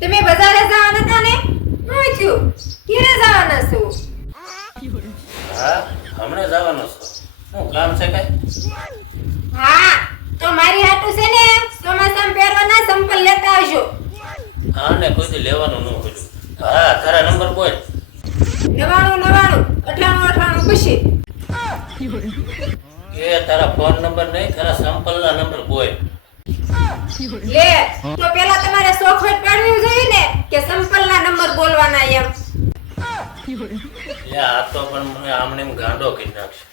તમે બજારે જવાના હતા ને? શું થયું? ક્યારે જવાના છો? હા, હમણાં જવાનો છો. શું કામ છે કઈ? હા, તો મારી હાટુ છે ને ચોમાસામાં પહેરવાના સંપલ લેતા આવજો. હા ને કોઈથી લેવાનું ન હોય. હા, તારા નંબર બોલ. 99 98 પછી. એ તારા ફોન નંબર નહીં, તારા સેમ્પલના નંબર બોલ. લે, તો પેલા તમારે સોખવટ પાડવી જોઈએ ને કે સંપલના નંબર બોલવાના એમ. લે આ તો પણ મને આમને એમ ગાંડો કરી નાખશે.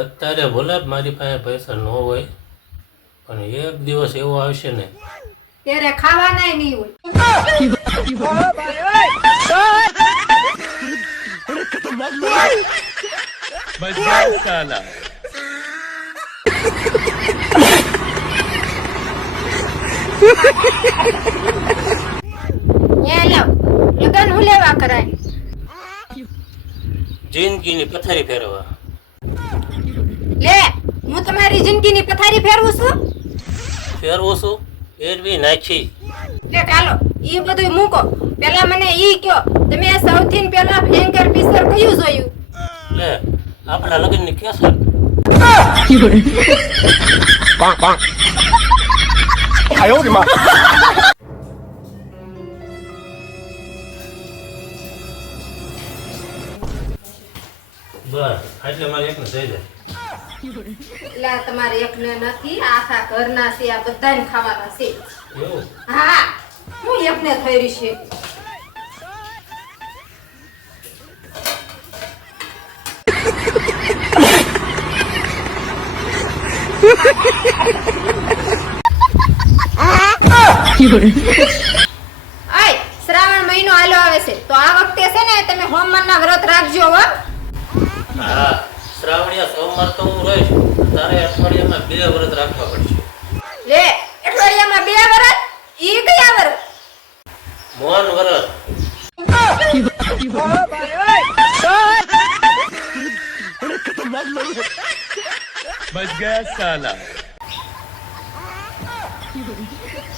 અત્યારે ભલે મારી પાસે પૈસા ન હોય પણ એક દિવસ એવો આવશે ને ત્યારે ખાવાનાય નહીં હોય. बच गया साला। લો, લગન હું લેવા કરાય? જિંદગીની પથારી ફેરવા. લે, હું તમારી જિંદગીની પથારી ફેરવું છું? ફેરવો છું ફેરવી નાખી. લે ચાલો, ઈ બધું મૂકો. પેલા મને ઈ કયો, તમે સૌથી પહેલા ભયંકર પિક્ચર કયું જોયું? લે આપણા લગ્નની કેસર. બસ એટલે મારે એકને થઈ જાય. એટલે આ તમારે એકને નથી, આખા ઘરના છે, આ બધાને ખાવાના છે. એવું હા, હું એકને થઈ રહી છે. આય, શ્રાવણ મહિનો આલો આવે છે તો આ વખતે છે ને તમે હોમવારના વ્રત રાખજો હો. હા, શ્રાવણીયા સોમવાર તો હું રહીશ. તારે અઠવાડિયામાં 2 વ્રત રાખવા પડશે. લે, અઠવાડિયામાં 2 વ્રત? ઈ કયા વ્રત? મૌન વ્રત. बच गया साला।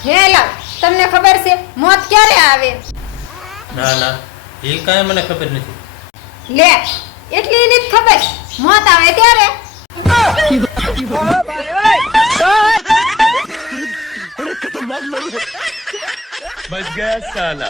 હેલા, તમને ખબર છે મોત ક્યારે આવે? ના ના એ કાંઈ મને ખબર નથી. લે, એટલી નથી ખબર. મોત આવે ત્યારે. बच गया साला।